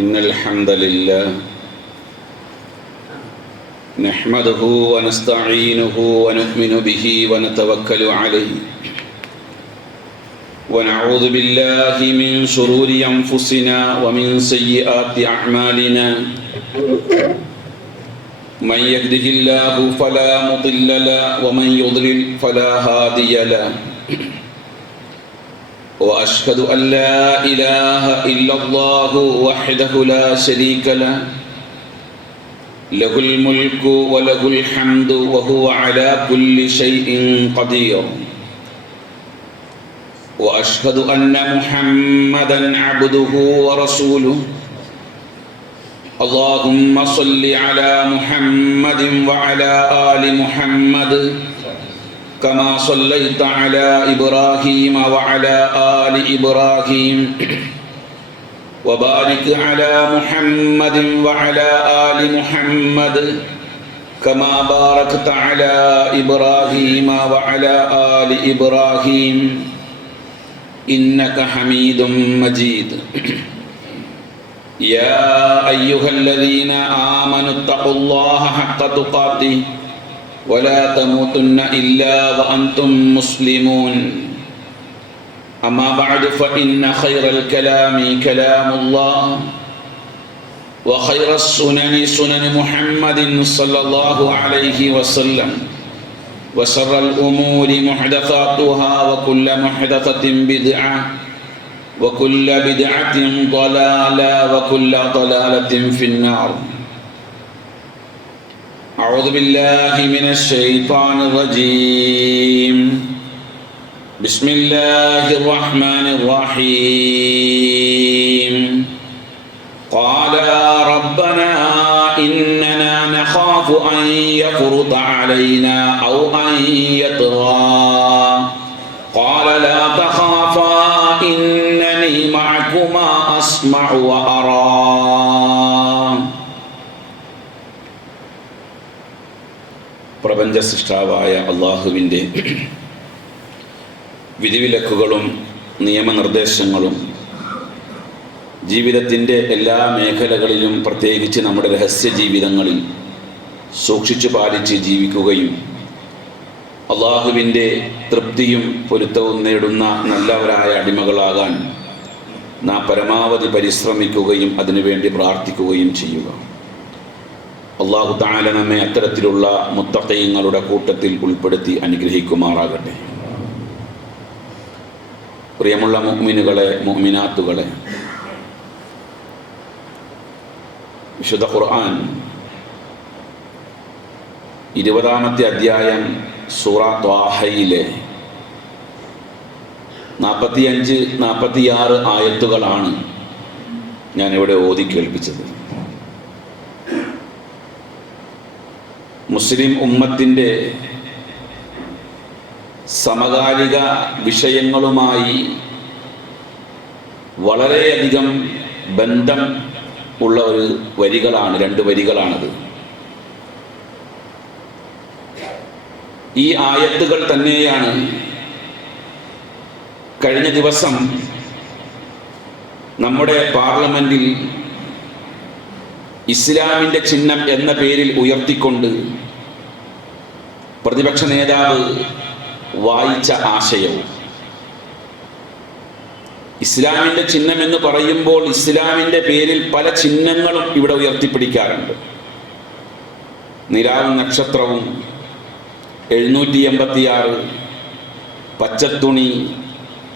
إن الحمد لله نحمده ونستعينه ونؤمن به ونتوكل عليه ونعوذ بالله من شرور أنفسنا ومن سيئات أعمالنا من يهده الله فلا مضل له ومن يضلل فلا هادي له وأشهد أن لا إله إلا الله وحده لا شريك له له الملك وله الحمد وهو على كل شيء قدير وأشهد أن محمدًا عبده ورسوله اللهم صل على محمد وعلى آل محمد كما صليت على إبراهيم وعلى آل إبراهيم وبارك على محمد وعلى آل محمد كما باركت على إبراهيم وعلى آل إبراهيم إنك حميد مجيد يا أيها الذين آمنوا اتقوا الله حق تقاته ولا تموتن إلا وأنتم مسلمون أما بعد فإن خير الكلام كلام الله وخير السنن سنن محمد صلى الله عليه وسلم وشر الأمور محدثاتها وكل محدثة بدعة وكل بدعة ضلالة وكل ضلالة في النار أعوذ بالله من الشيطان الرجيم بسم الله الرحمن الرحيم قال ربنا إننا نخاف أن يفرط علينا أو أن يطغى قال لا تخافا إنني معكما أسمع وأرى പ്രപഞ്ച സൃഷ്ടാവായ അള്ളാഹുവിൻ്റെ വിധിവിലക്കുകളും നിയമനിർദ്ദേശങ്ങളും ജീവിതത്തിൻ്റെ എല്ലാ മേഖലകളിലും പ്രത്യേകിച്ച് നമ്മുടെ രഹസ്യ ജീവിതങ്ങളിൽ സൂക്ഷിച്ചു പാലിച്ച് ജീവിക്കുകയും അള്ളാഹുവിൻ്റെ തൃപ്തിയും പൊരുത്തവും നേടുന്ന നല്ലവരായ അടിമകളാകാൻ നാം പരമാവധി പരിശ്രമിക്കുകയും അതിനുവേണ്ടി പ്രാർത്ഥിക്കുകയും ചെയ്യുക. അള്ളാഹു തആല നമ്മെ അത്തരത്തിലുള്ള മുത്തഖീങ്ങളുടെ കൂട്ടത്തിൽ ഉൾപ്പെടുത്തി അനുഗ്രഹിക്കുമാറാകട്ടെ. പ്രിയമുള്ള മുഅ്മിനുകളെ, മുഅ്മിനാത്തുകളെ, വിശുദ്ധ ഖുർആൻ 20-ാമത്തെ അധ്യായം സൂറ ത്വാഹയിലെ 45-46 ആയത്തുകളാണ് ഞാനിവിടെ ഓതി കേൾപ്പിച്ചത്. മുസ്ലിം ഉമ്മത്തിൻ്റെ സമകാലിക വിഷയങ്ങളുമായി വളരെയധികം ബന്ധം ഉള്ള ഒരു വരികളാണ്, 2 വരികളാണത്. ഈ ആയത്തുകൾ തന്നെയാണ് കഴിഞ്ഞ ദിവസം നമ്മുടെ പാർലമെന്റിൽ ഇസ്ലാമിൻ്റെ ചിഹ്നം എന്ന പേരിൽ ഉയർത്തിക്കൊണ്ട് പ്രതിപക്ഷ നേതാവ് വായിച്ച ആശയവും. ഇസ്ലാമിൻ്റെ ചിഹ്നം എന്ന് പറയുമ്പോൾ ഇസ്ലാമിൻ്റെ പേരിൽ പല ചിഹ്നങ്ങളും ഇവിടെ ഉയർത്തിപ്പിടിക്കാറുണ്ട്. നിലാവും നക്ഷത്രവും 786 പച്ചത്തുണി,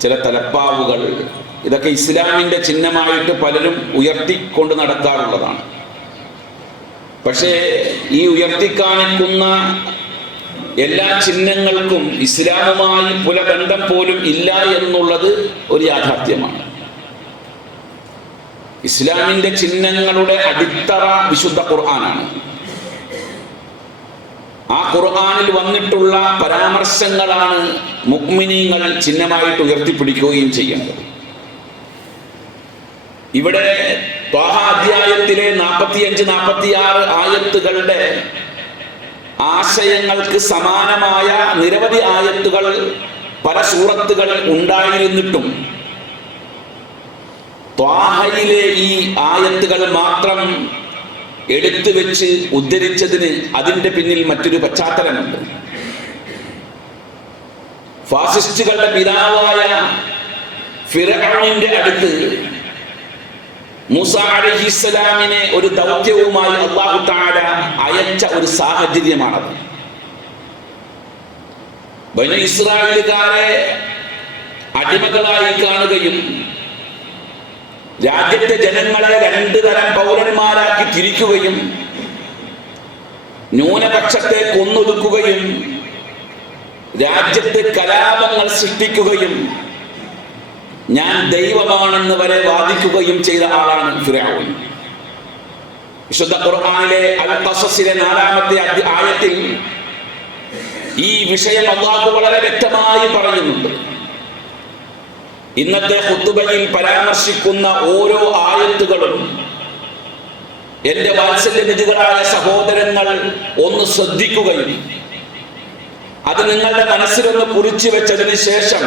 ചില തലപ്പാവുകൾ, ഇതൊക്കെ ഇസ്ലാമിൻ്റെ ചിഹ്നമായിട്ട് പലരും ഉയർത്തിക്കൊണ്ട് നടക്കാറുള്ളതാണ്. പക്ഷേ ഈ ഉയർത്തിക്കാണിക്കുന്ന എല്ലാ ചിഹ്നങ്ങൾക്കും ഇസ്ലാമുമായി പുലബന്ധം പോലും ഇല്ല എന്നുള്ളത് ഒരു യാഥാർത്ഥ്യമാണ്. ഇസ്ലാമിൻ്റെ ചിഹ്നങ്ങളുടെ അടിത്തറ വിശുദ്ധ ഖുർആനാണ്. ആ ഖുർആനിൽ വന്നിട്ടുള്ള പരാമർശങ്ങളാണ് മുഅ്മിനീങ്ങൾ ചിഹ്നമായിട്ട് ഉയർത്തിപ്പിടിക്കുകയും ചെയ്യേണ്ടത്. ഇവിടെ ത്വാഹ അധ്യായത്തിലെ 45-46 ആയത്തുകളുടെ ആശയങ്ങൾക്ക് സമാനമായ നിരവധി ആയത്തുകൾ പല സൂറത്തുകൾ ഉണ്ടായിരുന്നിട്ടും ത്വാഹയിലെ ഈ ആയത്തുകൾ മാത്രം എടുത്തു വെച്ച് ഉദ്ധരിച്ചതിന് അതിൻ്റെ പിന്നിൽ മറ്റൊരു പശ്ചാത്തലമുണ്ട്. ഫാസിസ്റ്റുകളുടെ പിതാവായ ഫിർഔനിന്റെ അടുത്ത് മൂസാ അലൈഹിസ്സലാമിനെ ഒരു ദൗത്യവുമായി അല്ലാഹു തആല അയച്ച ഒരു സാഹചര്യമാണത്. ബനൂ ഇസ്രായേലുകാരെ അടിമകളായി കാണുകയും രാജ്യത്തെ ജനങ്ങളെ രണ്ടു തരം പൗരന്മാരാക്കി തിരിക്കുകയും ന്യൂനപക്ഷത്തെ കൊന്നൊടുക്കുകയും രാജ്യത്ത് കലാപങ്ങൾ സൃഷ്ടിക്കുകയും ഞാൻ ദൈവമാണെന്ന് വരെ വാദിക്കുകയും ചെയ്ത ആളാണ് ഫിർഔൻ. വിശുദ്ധ ഖുർആനിലെ അൽ ഖസസിലെ 4-ാമത്തെ ആയത്തിൽ ഈ വിഷയം അല്ലാഹു വളരെ വ്യക്തമായി പറയുന്നുണ്ട്. ഇന്നത്തെ ഖുതുബയിൽ പരാമർശിക്കുന്ന ഓരോ ആയത്തുകളും എന്റെ വാത്സല്യനിധികളായ സഹോദരങ്ങൾ ഒന്ന് ശ്രദ്ധിക്കുകയും അത് നിങ്ങളുടെ മനസ്സിലൊന്ന് കുറിച്ചു വെച്ചതിന് ശേഷം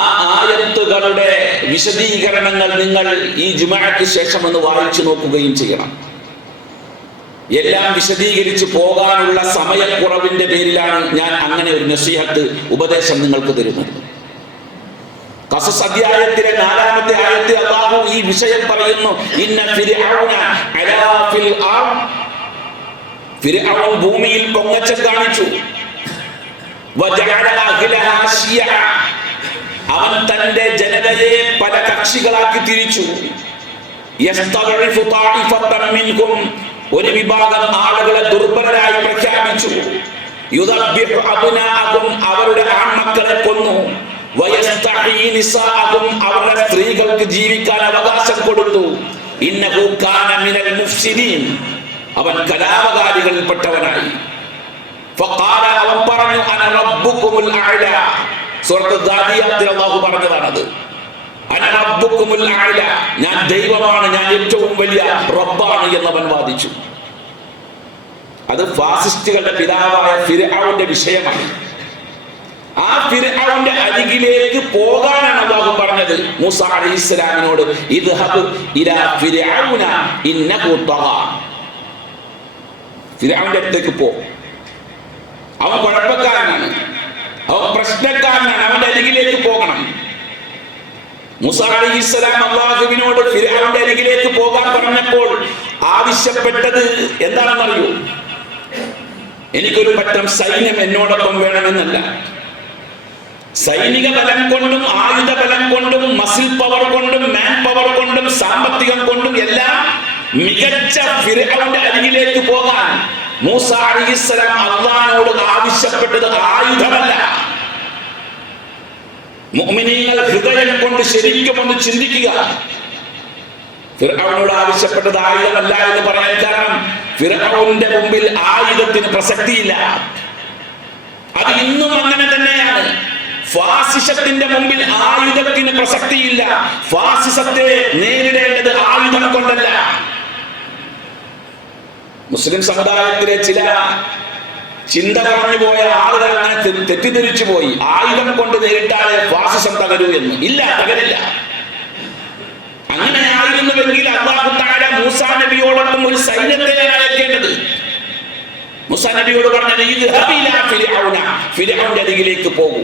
ആ ആയത്തുകളുടെ വിശദീകരണങ്ങൾ നിങ്ങൾ ഈ ജുമുഅക്ക് ശേഷം ഒന്ന് വായിച്ചു നോക്കുകയും ചെയ്യണം. എല്ലാം വിശദീകരിച്ച് പോകാനുള്ള സമയക്കുറവിന്റെ പേരിലാണ് ഞാൻ അങ്ങനെ ഒരു നസീഹത്ത് ഉപദേശം നിങ്ങൾക്ക് തരുന്നത്. ഖസസ് അധ്യായത്തിലെ 4-ാമത്തെ ആയത്തിൽ അല്ലാഹു ഈ വിഷയം പറയുന്നു. ഇന്ന ഫിർഔന അലാ ഫിൽ അർദ്, ഫിർഔൻ ഭൂമിയിൽ പൊങ്ങച്ചം കാണിച്ചു. വജഅല അഹ്ലഹാ ശിയഅ, അവൻ തന്റെ ജനതയെ പല കക്ഷികളാക്കി തിരിച്ചു. യസ്തഗ്ഇഫു ത്വാഇഫതൻ മിൻഹും, ഒരു വിഭാഗം ആളുകളെ ദുർബലരായി പ്രഖ്യാപിച്ചു. യുദബ്ബിഹു അബ്നാഅഹും, അവരുടെ ആൺമക്കളെ കൊന്നു. വയസ്തഹീ നിസാഅഹും, അവരുടെ സ്ത്രീകൾക്ക് ജീവിക്കാൻ അവകാശം കൊടുത്തു. ഇന്നഹു കാന മിനൽ മുഫ്സിദീൻ, അവൻ കലാപകാരികളിൽപ്പെട്ടവനായി. ഫഖാല, അവൻ പറഞ്ഞു, അന റബ്ബുകുമുൽ അഅല, സൂറത്ത് ദാദിയാത്തിൽ അല്ലാഹു പറഞ്ഞതാണത്. അന റബ്ബുകുമുൽ അഅല, ഞാൻ ദൈവമാണ്, ഞാൻ ഏറ്റവും വലിയ റബ്ബാണ് എന്നവൻ വാദിച്ചു. അത് ഫാസിസ്റ്റുകളുടെ പിതാവായ ഫിർഔന്റെ വിഷയമാണ്. ആ ഫിർഔന്റെ അരികിലേക്ക് പോകാനാണ് അല്ലാഹു പറഞ്ഞത് മൂസാ അലൈഹിസ്സലാമിനോട്. ഇദ്ഹബ് ഇലാ ഫിർഔന ഇന്നഹു തഗാ, ഫിർഔന്റെ അടുത്തേക്ക് പോ, അവൻ കുഴപ്പക്കാരനാണ്, അവൻ പ്രശ്നക്കാരനാണ്, അവന്റെ അരികിലേക്ക് പോകണം. മൂസാ അലൈഹിസ്സലാം അല്ലാഹുവിനോട് ഫിർഔന്റെ അരികിലേക്ക് പോകാൻ പറഞ്ഞപ്പോൾ ആവശ്യപ്പെട്ടത് എന്താണെന്നറിയോ? എനിക്കൊരു പറ്റം സൈന്യം എന്നോടൊപ്പം വേണമെന്നല്ല. സൈനിക ബലം കൊണ്ടും ആയുധ ബലം കൊണ്ടും മസിൽ പവർ കൊണ്ടും മാൻ പവർ കൊണ്ടും സാമ്പത്തികം കൊണ്ടും എല്ലാം മികച്ച ഫിർഔന്റെ അരികിലേക്ക് പോകാൻ മൂസാ അലൈഹിസ്സലാം അല്ലാഹുവോട് ആവശ്യപ്പെട്ടത് ആയുധമല്ല. മുഅ്മിനീങ്ങൾ ഹൃദയം കൊണ്ട് ശരിക്കും ഒന്ന് ചിന്തിക്കുക. ഫിർഔനോട് ആവശ്യപ്പെട്ടത് ആയുധമല്ല എന്ന് പറയാൻ കാരണം ഫിർഔന്റെ മുമ്പിൽ ആയുധത്തിന് പ്രസക്തിയില്ല. അത് ഇന്നും അങ്ങനെ തന്നെയാണ്. ഫാസിസത്തിന്റെ മുമ്പിൽ ആയുധത്തിന് പ്രസക്തിയില്ല. ഫാസിസത്തെ നേരിടേണ്ടത് ആയുധം കൊണ്ടല്ല. മുസ്ലിം സമുദായത്തിലെ ചില ചിന്ത പറഞ്ഞു പോയ ആളുകൾ അങ്ങനെ തെറ്റിദ്ധരിച്ചു പോയി. ആയുധം കൊണ്ട് നേരിട്ടാലേ ഫാസിസം തകരൂ എന്ന്. ഇല്ല, തകരില്ല. അങ്ങനെ ആയിരുന്നുവെങ്കിൽ അല്ലാഹു തആല മൂസാ നബിയോടൊപ്പം ഒരു സൈന്യത്തെ അയക്കേണ്ടത്. മൂസാ നബിയോട് പറഞ്ഞത് ഇദ്ഹബ് ഇലാ ഫിർഔന, ഫിർഔന്റെ അരികിലേക്ക് പോകൂ.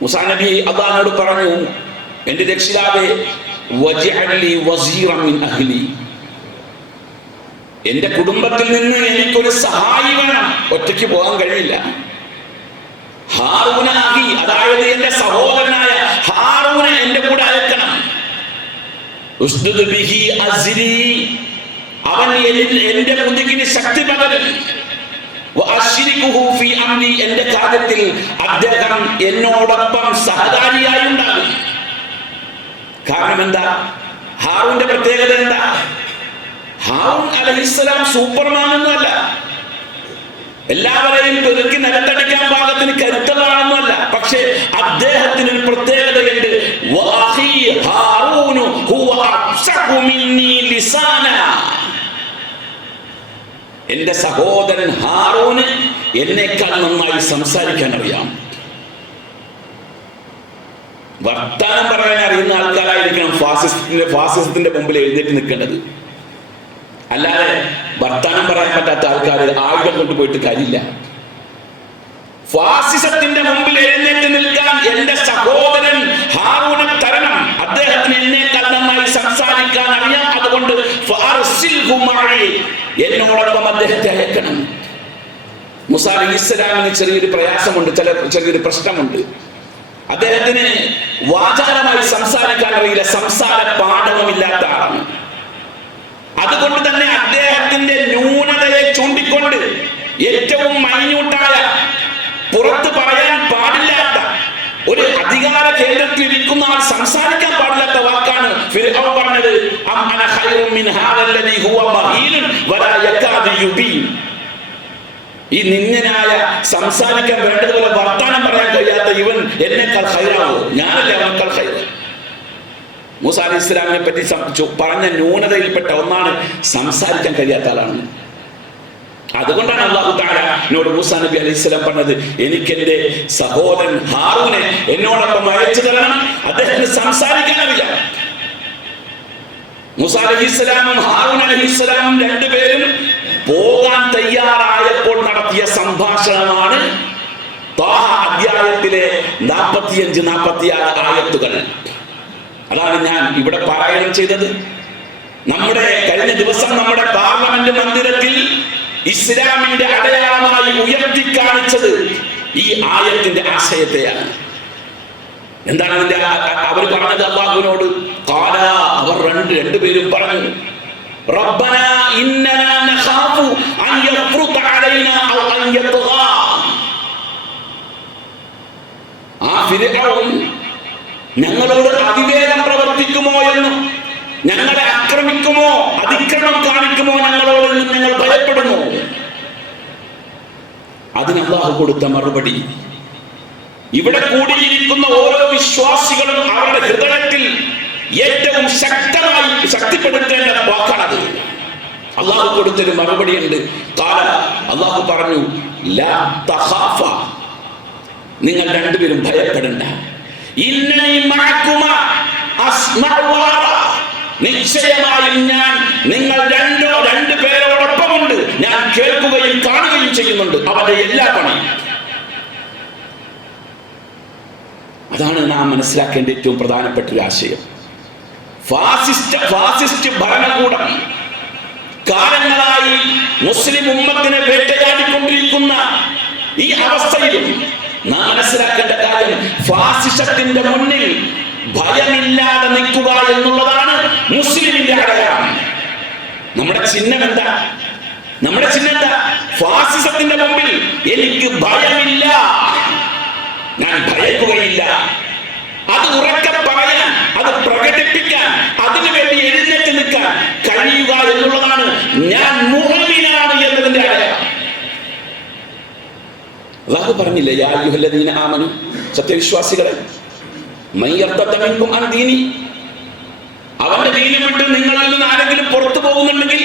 മൂസാ നബി അല്ലാഹുവോട് പറഞ്ഞു, എന്റെ രക്ഷിതാവേ, വജ്അൽ ലി വസീറൻ മിൻ അഹ്ലി, എന്റെ കുടുംബത്തിൽ നിന്ന് എനിക്കൊരു സഹായി വേണം, ഒറ്റയ്ക്ക് പോകാൻ കഴിയില്ല. ഹാറൂന അഖി, അതായത് എന്റെ സഹോദരനായ ഹാറൂനെ എന്റെ കൂടെ അയക്കണം. ഉസ്ദുദ് ബിഹി അസ്രി, അവൻ എന്റെ മുതുകിന് ശക്തി പകരും. വഅശ്രികുഹു ഫീ അംരി, എന്റെ കാര്യത്തിൽ അദ്ദേഹം എന്നോടൊപ്പം സഹകാരിയായി ഉണ്ടാകും. കാരണം എന്താ? ഹാറൂന്റെ പ്രത്യേകത എന്താ? ഹാറൂൻ അലൈഹിസ്സലാം സൂപ്പർമാൻ ഒന്നുമല്ല, എല്ലാവരെയും പെറുക്കി നിലത്തടിക്കാൻ പാകത്തിന് കരുത്തലാണെന്നല്ല. പക്ഷേ അദ്ദേഹത്തിന് ഒരു പ്രത്യേകതയുണ്ട്. വഅഖീ ഹാറൂനു ഹുവ അഫ്സഹു മിന്നീ ലിസാന, എന്റെ സഹോദരൻ ഹാറൂന് എന്നേക്കാൾ നന്നായി സംസാരിക്കാൻ അറിയാം. വർത്താനം പറയാൻ അറിയുന്ന ആൾക്കാരായിരിക്കണം ഫാസിസത്തിന്റെ മുമ്പിൽ എഴുന്നേറ്റ് നിൽക്കേണ്ടത്. അല്ലാതെ വർത്താനം പറയാൻ പറ്റാത്ത ആൾക്കാർ ആയുധം കൊണ്ടുപോയിട്ട് കാര്യമില്ല. ഫാസിസത്തിന്റെ മുമ്പിൽ എഴുന്നേറ്റ് നിൽക്കാൻ എന്റെ സഹോദരൻ ഹാറൂനെ തരണം. അദ്ദേഹത്തിന് എന്നേക്കാൾ നന്നായി സംസാരിക്കാൻ അറിയാം. അതുകൊണ്ട് എന്നോടൊപ്പം അദ്ദേഹത്തെ അയക്കണം. മൂസാ അലൈഹിസ്സലാമിന് ചെറിയൊരു പ്രയാസമുണ്ട്, ചെറിയൊരു പ്രശ്നമുണ്ട്. അദ്ദേഹത്തിന് വാചാലമായി സംസാരിക്കാൻ അറിയില്ല, സംസാര പാഠവുമില്ലാത്ത ആളാണ്. അതുകൊണ്ട് തന്നെ അദ്ദേഹത്തിന്റെ ന്യൂനതയെ ചൂണ്ടിക്കൊണ്ട് ഏറ്റവും മൈന്യൂട്ടായ, പുറത്ത് പറയാൻ പാടില്ലാത്ത, ഒരു അധികാര കേന്ദ്രത്തിൽ ഇരിക്കുന്ന ആൾ സംസാരിക്കാൻ പാടില്ലാത്ത വാക്കാണ് ഫിർഔൻ പറഞ്ഞത്. അന ഖൈറും മിൻ ഹാദല്ലദീ ഹുവ മഹീൻ വലാ യകാദു യുബീൻ. ഈ നിന്ദനായ, സംസാരിക്കാൻ വേണ്ടതുപോലെ വർത്താനം പറയാൻ കഴിയാത്ത ഇവൻ എന്നേക്കാൾ ഖൈറാവോ? ഞാനല്ലേ അവനേക്കാൾ ഖൈർ? മൂസാ അലൈഹി ഇസ്ലാമിനെ പറ്റി പറഞ്ഞ ന്യൂനതയിൽപ്പെട്ട ഒന്നാണ് സംസാരിക്കാൻ കഴിയാത്ത ആളാണ്. അതുകൊണ്ടാണ് അല്ലാഹു തആല എന്നോട് മൂസാ നബി അലൈഹി സ്വലാം പറഞ്ഞത്, എനിക്ക് എന്റെ സഹോദരൻ ഹാറൂനെ എന്നോടൊപ്പം അയച്ചു തരണം, അദ്ദേഹത്തിന് സംസാരിക്കാൻ അറിയാം. മൂസാ അലൈഹിസ്സലാമും ഹാറൂൻ അലൈഹിസ്സലാമും രണ്ടുപേരും പോകാൻ തയ്യാറായപ്പോൾ നടത്തിയ സംഭാഷണമാണ് ത്വാഹ അധ്യായത്തിലെ 45-46 ആയത്തുകൾ. അതാണ് ഞാൻ ഇവിടെ പാരായണം ചെയ്തത്. നമ്മുടെ കഴിഞ്ഞ ദിവസം നമ്മുടെ പാർലമെന്റ് മന്ദിരത്തിൽ ഇസ്ലാമിന്റെ അടയാളമായി ഉയർത്തി കാണിച്ചത് ഈ ആയത്തിന്റെ ആശയത്തെയാണ്. എന്താണ് അതിന്റെ അവർ പറഞ്ഞത്? അല്ലാഹുവിനോട് അവർ രണ്ടുപേരും പറഞ്ഞു, റബ്ബനാ ഇന്നനാ നഖാഫു അൻ യഫ്റുത അലൈനാ ഔ അൻ യത്ഗാ. ആ ഫിർഔൻ ഞങ്ങളോട് അതിവേഗം പ്രവർത്തിക്കുമോ എന്നും ഞങ്ങളെ ആക്രമിക്കുമോ, അതിക്രമം കാണിക്കുമോ ഞങ്ങളോട് ഞങ്ങൾ ഭയപ്പെടുന്നു. അതിന് അല്ലാഹു കൊടുത്ത മറുപടി, ഇവിടെ കൂടിയിരിക്കുന്ന ഓരോ വിശ്വാസികളും അവരുടെ ഹൃദയത്തിൽ ഏറ്റവും ശക്തിപ്പെടുത്തേണ്ട വാക്കാണത്. അല്ലാഹു കൊടുത്തൊരു മറുപടി ഉണ്ട്. അല്ലാഹു പറഞ്ഞു, ലാ തഖാഫ, നിങ്ങൾ രണ്ടുപേരും ഭയപ്പെടണ്ട. ഇന്നനി മഅകുമാ അസ്മഉ വഅറ, നിശ്ചയമായും ഞാൻ നിങ്ങൾ രണ്ടുപേരോടൊപ്പമുണ്ട്. ഞാൻ കേൾക്കുകയും കാണുകയും ചെയ്യുന്നുണ്ട് അവരുടെ എല്ലാ പണിയും. അതാണ് നാം മനസ്സിലാക്കേണ്ട ഏറ്റവും പ്രധാനപ്പെട്ട ഒരു ആശയം. ഫാസിസ്റ്റ് ഭരണകൂടം കാലങ്ങളായി മുസ്ലിം ഉമ്മത്തിനെ വേട്ടയാടിക്കൊണ്ടിരിക്കുന്ന ഈ അവസ്ഥയിലും നാം മനസ്സിലാക്കേണ്ട കാര്യം, ഫാസിസത്തിന്റെ മുന്നിൽ ഭയമില്ലാതെ നിൽക്കുക എന്നുള്ളതാണ് മുസ്ലിമിന്റെ അടയാളം. നമ്മുടെ ചിഹ്നം എന്താ? ഫാസിസത്തിന്റെ മുമ്പിൽ എനിക്ക് ഭയമില്ല, ഞാൻ ഭയക്കുകയില്ല. അത് ഉറക്കെ പറയാൻ, അത് പ്രകടിപ്പിക്കാൻ, അതിനുവേണ്ടി എഴുന്നേറ്റ് നിൽക്കാൻ കഴിയുക എന്നുള്ളതാണ് ഞാൻ മുഅ്മിനാണ് എന്നതിന്റെ അടയാളം. അല്ലാഹു പറഞ്ഞില്ലേ, യാ അയ്യുഹല്ലദീന ആമനു, സത്യവിശ്വാസികളെ, മൻ യർതദ്ദ മിൻകും അൻ ദീനി, അവന്റെ ദീനിൽ വിട്ട് നിങ്ങളിൽ നിന്ന് ആരെങ്കിലും പുറത്തു പോകുന്നുണ്ടെങ്കിൽ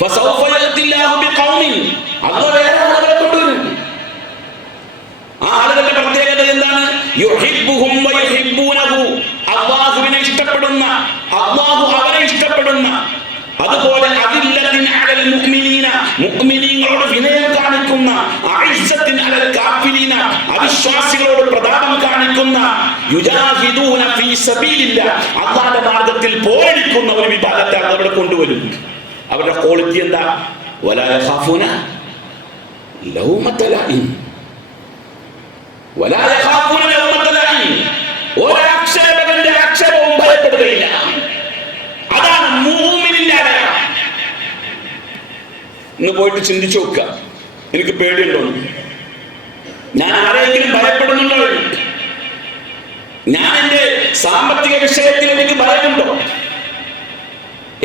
ഫസൗഫ യഅതില്ലാഹു ബിഖൗമിൻ, അല്ലാഹു വേറെ ആളുകളെ കൊണ്ടുവരും. ആ ആളുകളുടെ പ്രത്യേകത എന്താണ്? യുഹിബ്ബുഹും വയുഹിബ്ബൂനഹു, അല്ലാഹുവിനെ ഇഷ്ടപ്പെടുന്ന, അല്ലാഹു അവരെ ഇഷ്ടപ്പെടുന്ന. അതുപോലെ അദില്ലത്തിൻ അലൽ മുഅ്മിനീന, മുഅ്മിനീങ്ങളോട് വിനയം കാണിക്കുന്ന, അഇസ്സത്തിൻ അലൽ കാഫിരീന, അവിശ്വാസികളോട് പ്രതാപം കാണിക്കുന്ന, യുജാഹിദൂന ഫീ സബീലില്ലാഹ്, അല്ലാഹുവിന്റെ മാർഗ്ഗത്തിൽ പോരടിക്കുന്ന ഒരു വിഭാഗത്തെ അവിടെ കൊണ്ടുവരും. അവരുടെ ക്വാളിറ്റി എന്താ? വലാ യഖാഫൂന ലൗമത ലഈൻ, വലാ യഖാഫൂന ലൗമത ലഈൻ, ഒരാക്ഷേപകന്റെ ആക്ഷേപവും ഭയപ്പെടുകയില്ല. അതാണ് മുഅ്മിനിന്റെ അടയാളം. ഇന്ന് പോയിട്ട് ചിന്തിച്ചു നോക്കുക, എനിക്ക് പേടിയുണ്ടോ? ഞാൻ ആരെങ്കിലും ഭയപ്പെടുന്നുണ്ടോ? ഞാൻ എന്റെ സാമ്പത്തിക വിഷയത്തിൽ എനിക്ക് ഭയമുണ്ടോ?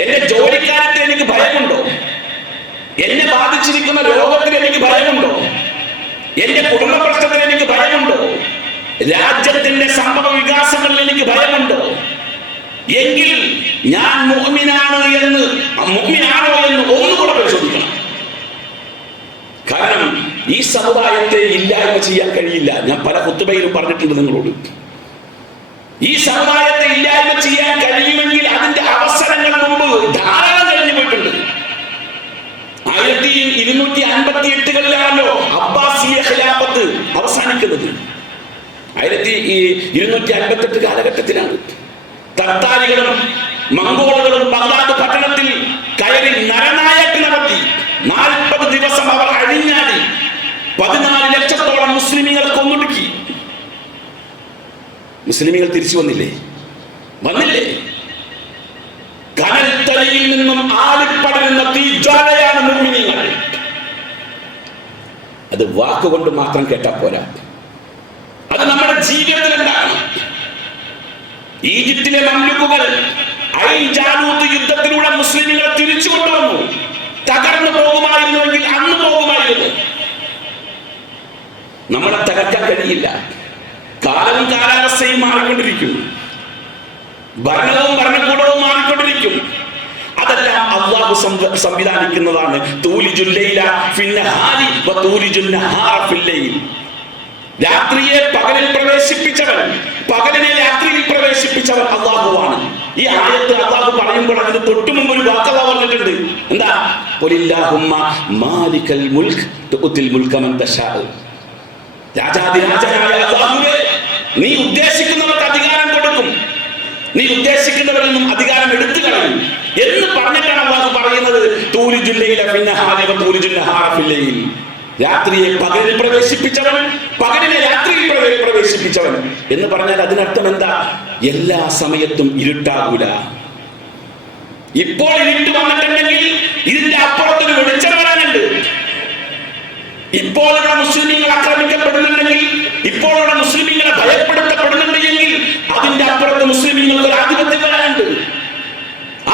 എന്റെ ജോലിക്കാരത്തെ എനിക്ക് ഭയമുണ്ടോ? എന്നെ ബാധിച്ചിരിക്കുന്ന രോഗത്തിൽ എനിക്ക് ഭയമുണ്ടോ? എന്റെ കുടുംബ പ്രശ്നത്തിൽ എനിക്ക് ഭയമുണ്ടോ? രാജ്യത്തിന്റെ സംഭവ വികാസങ്ങളിൽ എനിക്ക് ഭയമുണ്ടോ? എങ്കിൽ ഞാൻ മുഅ്മിനാണോ എന്ന് ഒന്നുകൂടെ പരിശോധിക്കണം. കാരണം ഈ സമുദായത്തെ ഇല്ലായ്മ ചെയ്യാൻ കഴിയില്ല. ഞാൻ പല ഖുതുബയിലും പറഞ്ഞിട്ടുണ്ട് നിങ്ങളോട്. ഈ സമുദായത്തെ ഇല്ലായ്മ ചെയ്യാൻ കഴിയുമെങ്കിൽ അതിന്റെ അവസരങ്ങൾ മുമ്പ് ധാരാളം കഴിഞ്ഞു പോയിട്ടുണ്ട്. 1258 അബ്ബാസിയ ഖിലാഫത്ത് അവസാനിക്കുന്നത്. 1258 കാലഘട്ടത്തിലാണ് തർത്താരികളും മംഗോളുകളും ബഗ്ദാദ് പട്ടണത്തിൽ കയറി നരനായക്ക് നടത്തി. 40 ദിവസം അവർ അഴിഞ്ഞാടി 14 ലക്ഷത്തോളം മുസ്ലിമീങ്ങൾ കൊന്നൊടുക്കി. മുസ്ലിമീങ്ങൾ തിരിച്ചു വന്നില്ലേ? കനൽത്തലയിൽ നിന്നും ആളിപ്പടരുന്ന തീജ്വാലയാണ് മുഅ്മിനീങ്ങൾ. അത് വാക്കുകൊണ്ട് മാത്രം കേട്ടാ പോരാ, അത് നമ്മുടെ ജീവിതത്തിൽ ഉണ്ടാകണം. ഈജിപ്തിലെ മംലുക്കുകൾ ഐൻ ജാലൂത്ത് യുദ്ധത്തിലൂടെ മുസ്ലിമുകളെ തിരിച്ചു കൊണ്ടുവന്നു. തകർന്നു പോകുമായിരുന്നുവെങ്കിൽ അന്ന് പോകുമായിരുന്നു. നമ്മളെ തകർക്കാൻ കഴിയില്ല. കാലവും കാലാവസ്ഥയും മാറിക്കൊണ്ടിരിക്കും, ഭരണവും ഭരണകൂടവും മാറിക്കൊണ്ടിരിക്കും. അതെല്ലാം അല്ലാഹു സംവിധാനിക്കുന്നതാണ്. തൂലിജുൽ ലൈല ഫിന്നഹാരി വതൂലിജുൻ നഹാറ ഫിൽ ലൈൽ. രാത്രിയെ പകലിൽ പ്രവേശിപ്പിച്ചവൻ, പകലിനെ രാത്രിയിൽ പ്രവേശിപ്പിച്ചവൻ അല്ലാഹുവാണ്. ഈ ആയത്ത് അല്ലാഹു പറയുമ്പോൾ അതിന് തൊട്ടു മുമ്പ് ഒരു വാക്ക് അല്ലാഹു പറഞ്ഞിട്ടുണ്ട്. എന്താ? ഖുലില്ലാഹുമ്മ മാലികൽ മുൽക്ക് തുഅതിൽ മുൽക മൻ തശാ. രാജാധിരാജനായ അല്ലാഹുവേ, നീ ഉദ്ദേശിക്കുന്നവർക്ക് അധികാരം കൊടുക്കും, നീ ഉദ്ദേശിക്കുന്നവരിൽ നിന്നും അധികാരം എടുത്തു കളയും എന്ന് പറഞ്ഞിട്ടാണ് അല്ലാഹു പറയുന്നത്. തൂലിജുൽ ലൈല ഫിന്നഹാരി വതൂലിജുൻ നഹാറ ഫിൽ ലൈൽ. രാത്രിയെ പകലിൽ പ്രവേശിപ്പിച്ചവൻ, പകലിനെ രാത്രിയിൽ പ്രവേശിപ്പിച്ചവൻ എന്ന് പറഞ്ഞാൽ അതിനർത്ഥം എന്താ? എല്ലാ സമയത്തും ഇരുട്ടാകൂല. ഇപ്പോൾ ഇരുട്ട് വന്നിട്ടുണ്ടെങ്കിൽ ഇതിന്റെ അപ്പുറത്തൊരു വെളിച്ചം വരാനുണ്ട്. ഇപ്പോൾ ഇവിടെ മുസ്ലിമീങ്ങൾ ആക്രമിക്കപ്പെടുന്നുണ്ടെങ്കിൽ, ഇപ്പോൾ ഇവിടെ മുസ്ലിമീങ്ങളെ ഭയപ്പെടുത്തപ്പെടുന്നുണ്ട് എങ്കിൽ അതിന്റെ അപ്പുറത്ത് മുസ്ലിമീങ്ങൾക്ക് ഒരു ആധിപത്യം വരാനുണ്ട്.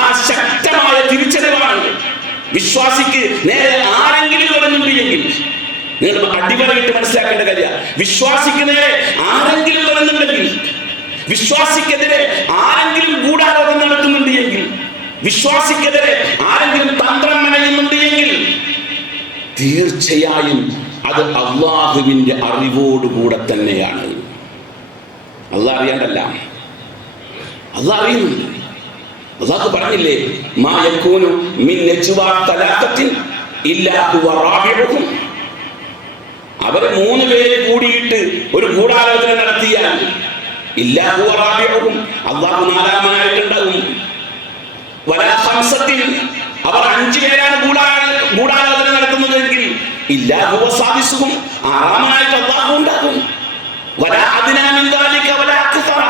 ആ ശക്തമായ തിരിച്ചറിവാണ് വിശ്വാസിക്ക്. നേരെ ആരെങ്കിലും വരുന്നുണ്ട് എങ്കിൽ നിങ്ങൾ അടിവരയിട്ട് മനസ്സിലാക്കേണ്ട കാര്യം, വിശ്വാസിക്ക് നേരെ ആരെങ്കിലും വരുന്നുണ്ടെങ്കിൽ, വിശ്വാസിക്കെതിരെ ആരെങ്കിലും ഗൂഢാലോചന നടത്തുന്നുണ്ട് എങ്കിൽ, വിശ്വാസിക്കെതിരെ ആരെങ്കിലും തന്ത്രം മെനയുന്നുണ്ട് എങ്കിൽ തീർച്ചയായും അത് അല്ലാഹുവിന്റെ അറിവോടുകൂടെ തന്നെയാണ്. അല്ലാഹ് അറിയാണ്ടല്ല, അല്ലാഹ് അറിയുന്നുണ്ട്. അല്ലാഹു പറഞ്ഞില്ലേ, മാ യകൂനു മിൻ നജ്വാ തലാഖത്തിൻ ഇല്ലാ ഹുവ റാബിഉഹും. അവർ 3 പേര് കൂടിയിട്ട് ഒരു ഗൂഢാലോചന നടത്തിയാൽ ഇല്ലാ ഹുവ റാബിഉഹും, അല്ലാഹു 4ാമനായിട്ടുണ്ടാകും. വലാ ഖംസത്തിൻ, അവർ 5 പേരാണ് ഗൂഢാലോചന നടത്തുന്നതെങ്കിൽ ഇല്ലാ ഹുവ സാദിസുഹും, 6ാമനായിട്ട് അല്ലാഹു ഉണ്ടാകും. വലാ അദ്നാ മിൻ ദാലിക വലാ അക്സറ,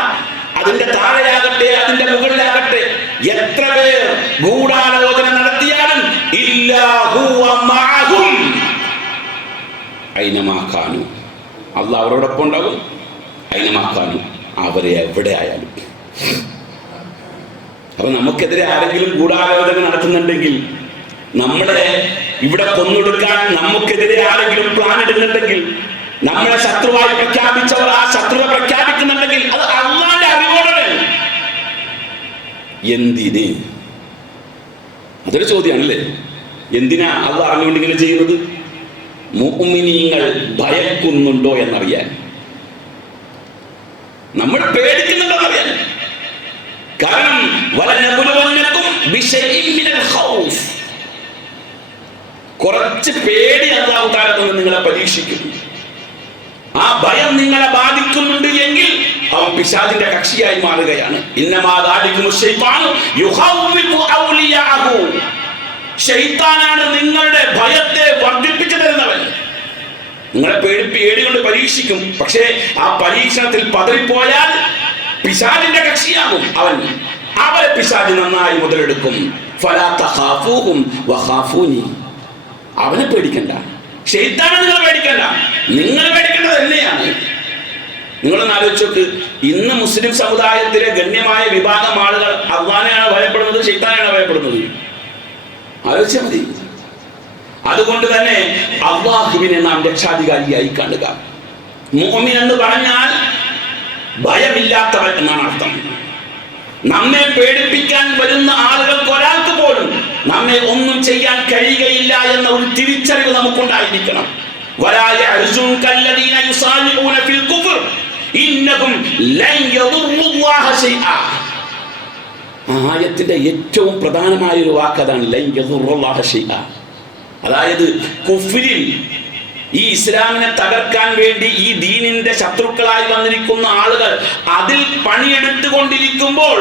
അതിന്റെ താഴെയാകട്ടെ അതിന്റെ മുകളിലാകട്ടെ എത്ര പേർ ഗൂഢാലോചന നടത്തിയാലും ഇല്ലാ ഹുവ മഅഹും ഐനമാ കാനു, അല്ലാഹു അവരോടൊപ്പം ഉണ്ടാകും. ഐനമാ കാനു, അവരെ എവിടെ ആയാലും. അപ്പൊ നമുക്കെതിരെ ആരെങ്കിലും ഗൂഢാലോചന നടത്തുന്നുണ്ടെങ്കിൽ, നമ്മളെ ഇവിടെ കൊന്നൊടുക്കാൻ നമുക്കെതിരെ ആരെങ്കിലും പ്ലാൻ ഇടുന്നുണ്ടെങ്കിൽ, നമ്മളെ ശത്രുവായി പ്രഖ്യാപിച്ചവർ ആ ശത്രുവെ പ്രഖ്യാപിക്കുന്നുണ്ടെങ്കിൽ അത് അല്ലാഹുവിന്റെ അറിവോടാണ്. എന്തിന്? അതൊരു ചോദ്യമാണല്ലേ. എന്തിനാ അല്ലാഹു അറിഞ്ഞുകൊണ്ട് ഇങ്ങനെ ചെയ്യുന്നത്? മുഅ്മിനീങ്ങൾ ഭയക്കുന്നുണ്ടോ എന്നറിയാൻ, നമ്മൾ പേടിക്കുന്നുണ്ടോ എന്നറിയാൻ. കാരണം വലനബുലുവന്നകും ബിശൈഇൻ മിനൽ ഖൗഫ്, കുറച്ച് പേടി അല്ലാഹു തആല നിങ്ങളെ പരീക്ഷിക്കും. ആ ഭയം നിങ്ങളെ ബാധിക്കുന്നുണ്ട് എങ്കിൽ അവൻ പിശാചിന്റെ കക്ഷിയായി മാറുകയാണ്. ഇന്നമാ ദാലികും ശൈത്താനു യുഖവ്വിഫു ഔലിയാഹു, ശൈത്താനാണ് നിങ്ങളുടെ ഭയത്തെ വർദ്ധിപ്പിച്ചു തരുന്നവൻ. നിങ്ങളെ പേടി കൊണ്ട് പരീക്ഷിക്കും. പക്ഷേ ആ പരീക്ഷണത്തിൽ പതറിപ്പോയാൽ പിശാചിന്റെ കക്ഷിയാകും അവൻ. അവരെ പിശാച് നന്നായി മുതലെടുക്കും. ഫലാ തഖാഫൂഹും വഖാഫൂനി, അവനെ പേടിക്കണ്ട, ശൈത്താനെ നിങ്ങൾ പേടിക്കണ്ട, നിങ്ങൾ പേടിക്കേണ്ടത് എന്നെയാണ്. നിങ്ങളൊന്ന് ആലോചിച്ചോക്ക്, ഇന്ന് മുസ്ലിം സമുദായത്തിലെ ഗണ്യമായ വിഭാഗം ആളുകൾ അല്ലാഹുവിനെയാണ് ഭയപ്പെടുന്നത്, ശൈത്താനെയാണ് ഭയപ്പെടുന്നത്. ആലോചിച്ചാൽ മതി. അതുകൊണ്ട് തന്നെ അല്ലാഹുവിനെ നാം രക്ഷാധികാരിയായി കാണുക. മുഅ്മിൻ എന്ന് പറഞ്ഞാൽ ഭയമില്ലാത്തവൻ എന്നാണ് അർത്ഥം. നമ്മെ പേടിപ്പിക്കാൻ വരുന്ന ആളുകൾക്ക് ഒരാൾക്ക് പോലും നമ്മെ ഒന്നും ചെയ്യാൻ കഴിയുകയില്ല എന്ന ഒരു തിരിച്ചറിവ് നമുക്കുണ്ടായിരിക്കണം. ഇന്നഹും ലൻ യദുറുല്ലാഹ ശൈആ. ആയത്തിന്റെ ഏറ്റവും പ്രധാനമായ ഒരു വാക്ക് അതാണ്, ലൻ യദുറുല്ലാഹ ശൈആ. അതായത് കുഫ്രിൽ, ഈ ഇസ്ലാമിനെ തകർക്കാൻ വേണ്ടി ഈ ദീനിന്റെ ശത്രുക്കളായി വന്നിരിക്കുന്ന ആളുകൾ അതിൽ പണിയെടുത്തുകൊണ്ടിരിക്കുമ്പോൾ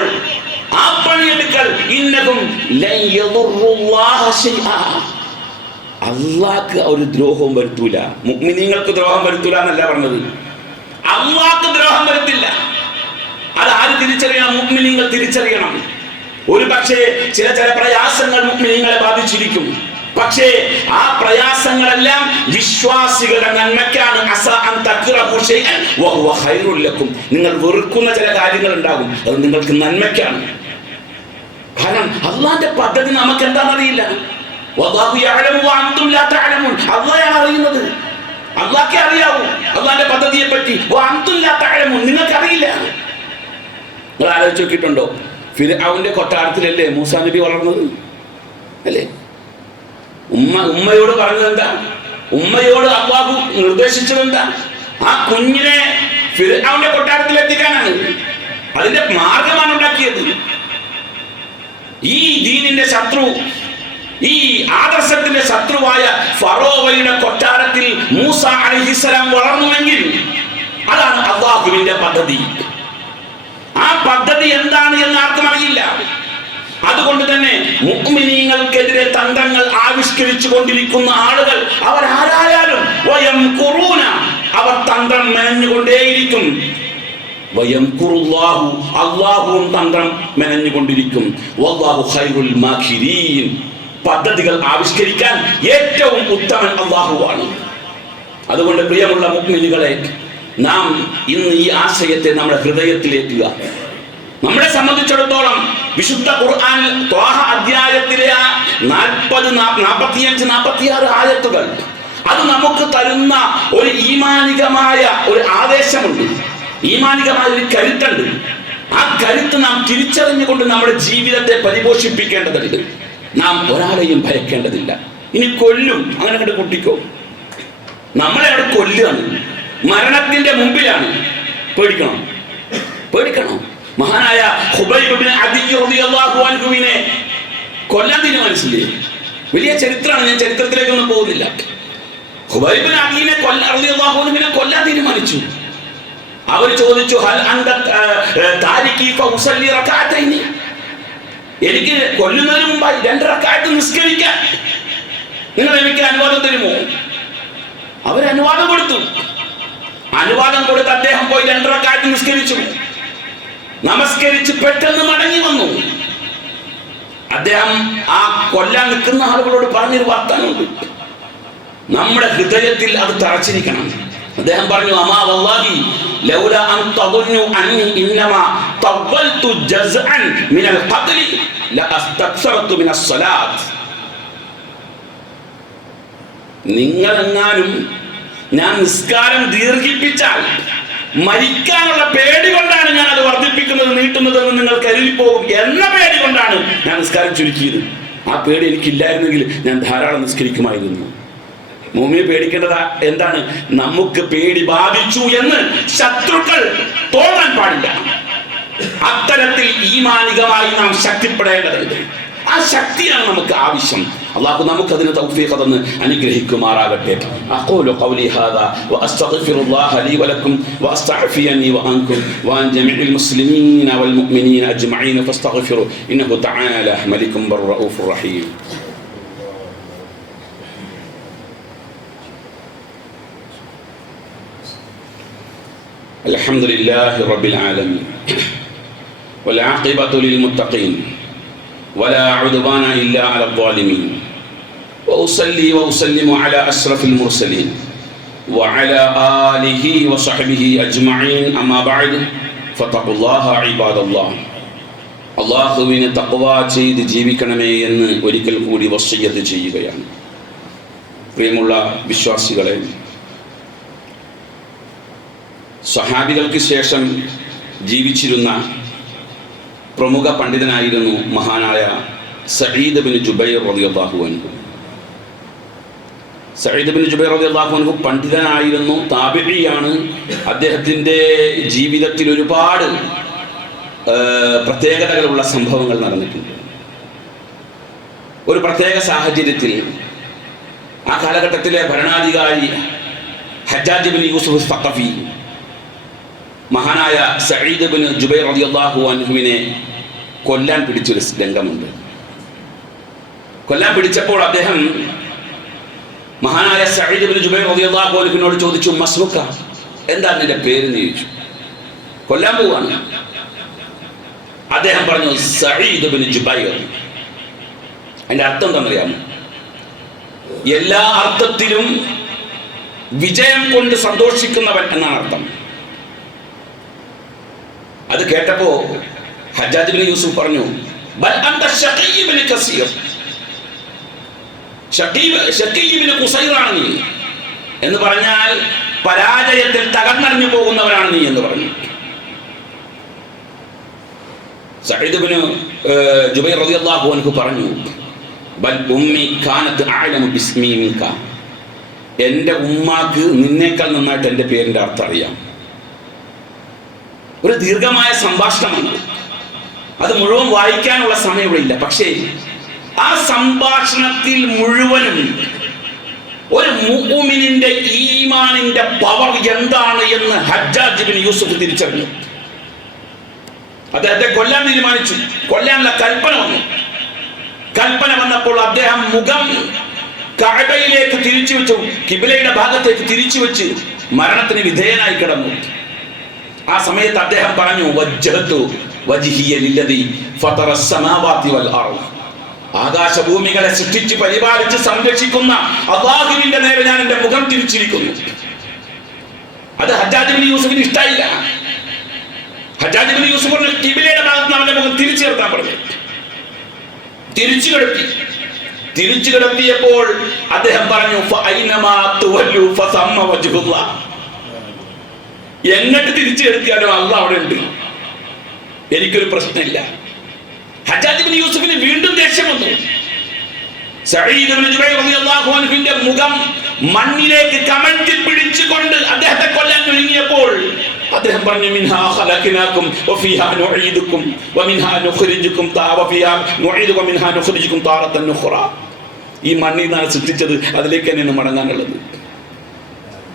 ആ പണിയെടുക്കൽ ഇന്നഹും ലൻ യദുറുല്ലാഹ ശൈആ, അള്ളാഹ്ക്ക് ഒരു ദ്രോഹവും വരുത്തൂല. മുഅ്മിനീങ്ങൾക്ക് ദ്രോഹം വരുത്തൂല എന്നല്ല പറഞ്ഞത്, അള്ളാഹ്ക്ക് ദ്രോഹം വരുത്തില്ല. അത് ആര് തിരിച്ചറിയണം? മുഅ്മിനീങ്ങൾ തിരിച്ചറിയണം. ഒരു പക്ഷേ ചില പ്രയാസങ്ങൾ മുഅ്മിനീങ്ങളെ ബാധിച്ചിരിക്കും, പക്ഷേ ആ പ്രയാസങ്ങളെല്ലാം വിശ്വാസികളുടെ നന്മയ്ക്കാണ്. അസ അൻ തക്റഹു ശൈഅൻ വഹുവ ഖൈറുൽ ലക്കും. നിങ്ങൾ വെറുക്കുന്ന ചില കാര്യങ്ങൾ ഉണ്ടാകും, അത് നിങ്ങൾക്ക് നന്മയ്ക്കാണ്. കാരണം അള്ളാന്റെ പദ്ധതി നമുക്ക് എന്താണെന്നറിയില്ല. വല്ലാഹു യഅലമു വഅൻതും ലാ തഅലമൂൻ. അള്ളാഹയാണ് അറിയുന്നത്, അള്ളാഹ്ക്കേ അറിയാവൂ അള്ളാന്റെ പദ്ധതിയെ പറ്റി. വഅൻതും ലാ തഅലമൂൻ, നിങ്ങൾക്ക് അറിയില്ല. നിങ്ങൾ ആലോചിച്ച് നോക്കിയിട്ടുണ്ടോ? ഫിർഔന്റെ കൊട്ടാരത്തിലല്ലേ മൂസാ നബി വളർന്നത്? അല്ലേ? ഉമ്മയോട് പറഞ്ഞത് എന്താ? ഉമ്മയോട് അള്ളാഹു നിർദ്ദേശിച്ചത് എന്താ? ആ കുഞ്ഞിനെ ഫിർഔന്റെ കൊട്ടാരത്തിൽ എത്തിക്കാനാണ്. അതിന്റെ മാർഗമാണ് ഉണ്ടാക്കിയത്. ഈ ദീനിന്റെ ശത്രു, ഈ ആദർശത്തിന്റെ ശത്രുവായ ഫറോവയുടെ കൊട്ടാരത്തിൽ മൂസ അലൈഹിസ്സലാം വളർന്നുവെങ്കിൽ അതാണ് അള്ളാഹുവിന്റെ പദ്ധതി. ആ പദ്ധതി എന്താണ് എന്ന് ആർക്കും അറിയില്ല. അതുകൊണ്ട് തന്നെ മുഅ്മിനീങ്ങൾക്കെതിരെ തന്ത്രങ്ങൾ ആവിഷ്കരിച്ചു കൊണ്ടിരിക്കുന്ന ആളുകൾ അവർ ആരായാലും വയംകുറൂന, അവർ തന്ത്രം മെനഞ്ഞുകൊണ്ടേയിരിക്കും. വയംകുറുല്ലാഹു, അല്ലാഹുവും തന്ത്രം മെനഞ്ഞുകൊണ്ടിരിക്കും. വല്ലാഹു ഖൈറുൽ മാകിരീൻ, പദ്ധതികൾ ആവിഷ്കരിക്കാൻ ഏറ്റവും ഉത്തമൻ അല്ലാഹുവാണ്. അതുകൊണ്ട് പ്രിയമുള്ള മുഅ്മിനീകളെ, നാം ഇന്ന് ഈ ആശയത്തെ നമ്മുടെ ഹൃദയത്തിലേക്കുക. നമ്മളെ സംബന്ധിച്ചിടത്തോളം വിശുദ്ധ ഖുർആനിൽ ത്വാഹ അധ്യായത്തിലെ 40, 45, 46 ആയത്തുകൾ, അത് നമുക്ക് തരുന്ന ഒരു ഈമാനികമായ ഒരു ആവേശമുണ്ട്, ഈമാനികമായ ഒരു കരുത്തുണ്ട്. ആ കരുത്ത് നാം തിരിച്ചറിഞ്ഞുകൊണ്ട് നമ്മുടെ ജീവിതത്തെ പരിപോഷിപ്പിക്കേണ്ടതുണ്ട്. നാം ഒരാളെയും ഭയക്കേണ്ടതില്ല. ഇനി കൊല്ലും, അങ്ങനെ കണ്ട് കുട്ടിക്കോ, നമ്മളെ അവിടെ കൊല്ലുകയാണ്, മരണത്തിന്റെ മുമ്പിലാണ്. പേടിക്കണം, പേടിക്കണം. മഹാനായ ഖുബൈബ് ഇബ്നു അദി റളിയല്ലാഹു അൻഹുവിനെ കൊല്ലാൻ തീരുമാനിച്ചില്ലേ? വലിയ ചരിത്രമാണ്, ഞാൻ ചരിത്രത്തിലേക്കൊന്നും പോകുന്നില്ല. ഖുബൈബ് ഇബ്നു അദീനെ റളിയല്ലാഹു അൻഹുവിനെ കൊല്ലാൻ തീരുമാനിച്ചു. അവർ ചോദിച്ചു, ഹൽ അൻത താരിഖി ഫഉസല്ലി റകഅതൈനി, എനിക്ക് കൊല്ലുന്നതിന് മുമ്പായി 2 റക്അത്ത് നിസ്കരിക്കാൻ നിങ്ങൾ എനിക്ക് അനുവാദം തരുമോ? അവർ അനുവാദം കൊടുത്തു. അനുവാദം കൊടുത്ത് അദ്ദേഹം പോയി 2 റക്അത്ത് നിസ്കരിച്ചു. നമസ്കരിച്ച് പെട്ടെന്ന് മടങ്ങി വന്നു. അദ്ദേഹം ആ കൊല്ലാൻ നിൽക്കുന്ന ആളുകളോട് പറഞ്ഞൊരു വാർത്താനുണ്ട്, നമ്മുടെ ഹൃദയത്തിൽ അത് തറച്ചിരിക്കണം. അദ്ദേഹം പറഞ്ഞു, അമാ വല്ലാഹി ലൗലാ അൻ തദുന്നു അന്നി ഇന്നമാ തവൽതു ജസ്അൻ മിനൽ ഖത്ലി ലഅസ്തക്സറതു മിനസ് സ്വലാത്ത്. നിങ്ങളെങ്ങാനും ഞാൻ നിസ്കാരം ദീർഘിപ്പിച്ചാൽ മരിക്കാനുള്ള പേടി കൊണ്ടാണ് ഞാൻ അത് വർദ്ധിപ്പിക്കുന്നത്, നീട്ടുന്നതെന്ന് നിങ്ങൾ കരുതിപ്പോകും എന്ന പേടി കൊണ്ടാണ് ഞാൻ നിസ്കാരം ചുരുക്കിയത്. ആ പേടി എനിക്കില്ലായിരുന്നെങ്കിൽ ഞാൻ ധാരാളം നിസ്കരിക്കുമായിരുന്നു. മുഅ്മിന് പേടിക്കേണ്ടത് എന്താണ്? നമുക്ക് പേടി ബാധിച്ചു എന്ന് ശത്രുക്കൾ തോന്നാൻ പാടില്ല. അത്തരത്തിൽ ഈമാനികമായി നാം ശക്തിപ്പെടേണ്ടതുണ്ട്. ആ ശക്തിയാണ് നമുക്ക് ആവശ്യം. അല്ലാഹു നമുക്ക് അതിന് തൗഫീഖ് തന്ന് അനുഗ്രഹിക്കുമാറാകട്ടെ. അഖൂലു ഖൗലി ഹാദാ വഅസ്തഗ്ഫിറുല്ലാഹ ലീ വലക്കും വഅസ്തഗ്ഫിറനി വഅൻകും വഅൻ ജമീഇൽ മുസ്ലിമീന വൽ മുഅ്മിനീന അജ്മഈന ഫസ്തഗ്ഫിറു ഇന്നഹു തആല മലികും ബർറഊഫുർ റഹീം. അൽഹംദുലില്ലാഹി റബ്ബിൽ ആലമീൻ വൽ ആഖിബതു ലിൽ മുത്തഖീൻ ولا عدوان إلا على الظالمين وأصلي وأسلم على أشرف المرسلين وعلى آله وصحبه أجمعين أما بعد فاتقوا الله عباد الله. അള്ളാഹുവിനെ തഖ്വ ചെയ്ത് ജീവിക്കണമേ എന്ന് ഒരിക്കൽ കൂടി വസിയ്യത്ത് ചെയ്യുകയാണ്. പ്രിയമുള്ള വിശ്വാസികളെ, സ്വഹാബികൾക്ക് ശേഷം ജീവിച്ചിരുന്ന പ്രമുഖ പണ്ഡിതനായിരുന്നു മഹാനായ സഈദ് ബിൻ ജുബൈർ റളിയല്ലാഹു അൻഹു. സഈദ് ഇബ്നു ജുബൈർ റളിയല്ലാഹു അൻഹു പണ്ഡിതനായിരുന്നു, താബിഈയാണ്. അദ്ദേഹത്തിൻ്റെ ജീവിതത്തിൽ ഒരുപാട് പ്രത്യേകതകളുള്ള സംഭവങ്ങൾ നടന്നിട്ടുണ്ട്. ഒരു പ്രത്യേക സാഹചര്യത്തിൽ ആ കാലഘട്ടത്തിലെ ഭരണാധികാരി ഹജ്ജാജ് ഇബ്നു യൂസുഫ് സഖഫി മഹാനായ സഈദ് ഇബ്നു ജുബൈർ റളിയല്ലാഹു അൻഹുവിനെ കൊല്ലാൻ പിടിച്ചൊരു രംഗമുണ്ട്. കൊല്ലാൻ പിടിച്ചപ്പോൾ അദ്ദേഹം മഹാനായ സഈദ് ഇബ്നു ജുബൈർ റളിയല്ലാഹു അൻഹുവിനോട് ചോദിച്ചു, മസ്മുക, എന്താ നിന്റെ പേര് എന്ന് ചോദിച്ചു. കൊല്ലാൻ പോവാണ്. അദ്ദേഹം പറഞ്ഞു, സഈദ് ഇബ്നു ജുബൈർ. അതിന്റെ അർത്ഥം എന്താണെന്നറിയാമോ? എല്ലാ അർത്ഥത്തിലും വിജയം കൊണ്ട് സന്തോഷിക്കുന്നവൻ എന്നാണ് അർത്ഥം. അത് കേട്ടപ്പോ ഹജ്ജാജ് ഇബ്നു യൂസുഫ് പറഞ്ഞു, ബൽ അൻത ശഖീ ഇബ്നു കസീർ, ശഖീ ഇബ്നു ഖുസൈറാണ് നീ എന്ന് പറഞ്ഞാൽ പരാജയത്തിൽ തകർന്നറിഞ്ഞു പോകുന്നവനാണ് നീ എന്ന് പറഞ്ഞു. സഈദ് ഇബ്നു ജുബൈർ റളിയല്ലാഹു അൻഹു പറഞ്ഞു, ബൽ ഉമ്മി കാനത്ത് അഅലമു ബിസ്മി മിൻക, എൻ്റെ ഉമ്മാക്ക് നിന്നേക്കാൾ നന്നായിട്ട് എൻ്റെ പേരിൻ്റെ അർത്ഥം അറിയാം. ഒരു ദീർഘമായ സംഭാഷണമാണ്. അത് മുഴുവൻ വായിക്കാനുള്ള സമയം ഇവിടെ ഇല്ല. പക്ഷേ ആ സംഭാഷണത്തിൽ മുഴുവനും ഒരു മുഅ്മിനിന്റെ ഈമാനിന്റെ പവർ എന്താണ് എന്ന് ഹജ്ജാജ് ഇബ്നു യൂസുഫ് തിരിച്ചറിഞ്ഞു. അദ്ദേഹത്തെ കൊല്ലാൻ തീരുമാനിച്ചു. കൊല്ലാനുള്ള കൽപ്പന വന്നു. കൽപ്പന വന്നപ്പോൾ അദ്ദേഹം മുഖം കഅബയിലേക്ക് തിരിച്ചു വെച്ചു, കിബിലയുടെ ഭാഗത്തേക്ക് തിരിച്ചു വെച്ച് മരണത്തിന് വിധേയനായി കിടന്നു. ആ സമയത്ത് അദ്ദേഹം പറഞ്ഞു, വജ്ജഹതു വജ്ഹിയ ലില്ലദി ഫതറ അസ്സമാവാതി വൽ അർദ്, ആകാശഭൂമികളെ സൃഷ്ടിച്ച് പരിപാലിച്ച് സംരക്ഷിക്കുന്ന അല്ലാഹുവിന്റെ നേരെ ഞാൻ എൻ്റെ മുഖം തിരിച്ചിരിക്കുന്നു. അത് ഹജ്ജാജ് ഇബ്നു യൂസുഫിന് ഇഷ്ടായില്ല. ഹജ്ജാജ് ഇബ്നു യൂസുഫ് പറഞ്ഞു, കിബിലയുടെ ഭാഗത്ത് അവന്റെ മുഖം തിരിച്ചു നിർത്താൻ പറഞ്ഞു. തിരിച്ചു കിടത്തിയപ്പോൾ അദ്ദേഹം പറഞ്ഞു, ഫഅൈനമാ തുവല്ലു ഫസമ്മ വജ്ഹുല്ലാഹ്, എങ്ങോട്ട് തിരിച്ചു കിടത്തിയാലും അല്ലാഹ് അവിടെ ഉണ്ട്, എനിക്കൊരു പ്രശ്നമില്ല. ഹജ്ജാജ് ഇബ്നു യൂസുഫിന് വീണ്ടും ദേഷ്യം വന്നു. സഈദ് ഇബ്നു ജുബൈർ റളിയല്ലാഹു അൻഹുവിന്റെ മുഖം മണ്ണിലേക്ക് കമഴ്ത്തി പിടിച്ചുകൊണ്ട് അദ്ദേഹത്തെ കൊല്ലാൻ ഒരുങ്ങിയപ്പോൾ അദ്ദേഹം പറഞ്ഞു, മിൻഹാ ഖലഖനാകും വഫീഹാ നുഈദുകും വമിൻഹാ നുഖ്രിജുകും വഫീഹാ നുഈദുകും വമിൻഹാ നുഖ്രിജുകും താറത്തൻ നുഖ്റാ, ഈ മണ്ണിൽ നിന്നാണ് സൃഷ്ടിച്ചത്, അതിലേക്ക് തന്നെയാണ് മടങ്ങാനുള്ളത്.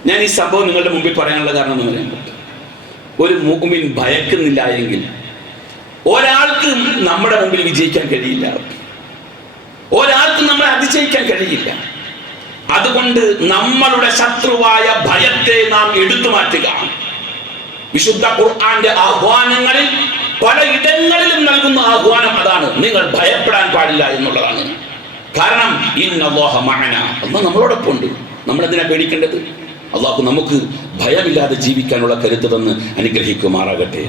ഞാൻ ഈ സംഭവം നിങ്ങളുടെ മുമ്പിൽ പറയാനുള്ള കാരണം എന്ന് പറയുമ്പോൾ, ഒരു മുഅ്മിൻ ഭയക്കുന്നില്ല എങ്കിൽ ഒരാൾക്കും നമ്മുടെ മുമ്പിൽ വിജയിക്കാൻ കഴിയില്ല, ഒരാൾക്കും നമ്മളെ അതിജയിക്കാൻ കഴിയില്ല. അതുകൊണ്ട് നമ്മളുടെ ശത്രുവായ ഭയത്തെ നാം എടുത്തു മാറ്റുക. വിശുദ്ധ ഖുർആന്റെ ആഹ്വാനങ്ങളിൽ പലയിടങ്ങളിലും നൽകുന്ന ആഹ്വാനം അതാണ്, നിങ്ങൾ ഭയപ്പെടാൻ പാടില്ല എന്നുള്ളതാണ്. കാരണം ഇന്നല്ലാഹ മഅനാ, അല്ലാഹു നമ്മളോടൊപ്പം ഉണ്ട്. നമ്മൾ എന്തിനാ പേടിക്കേണ്ടത്? അല്ലാഹു നമുക്ക് ഭയമില്ലാതെ ജീവിക്കാനുള്ള കരുത്ത് തന്ന് അനുഗ്രഹിക്കുമാറാകട്ടെ.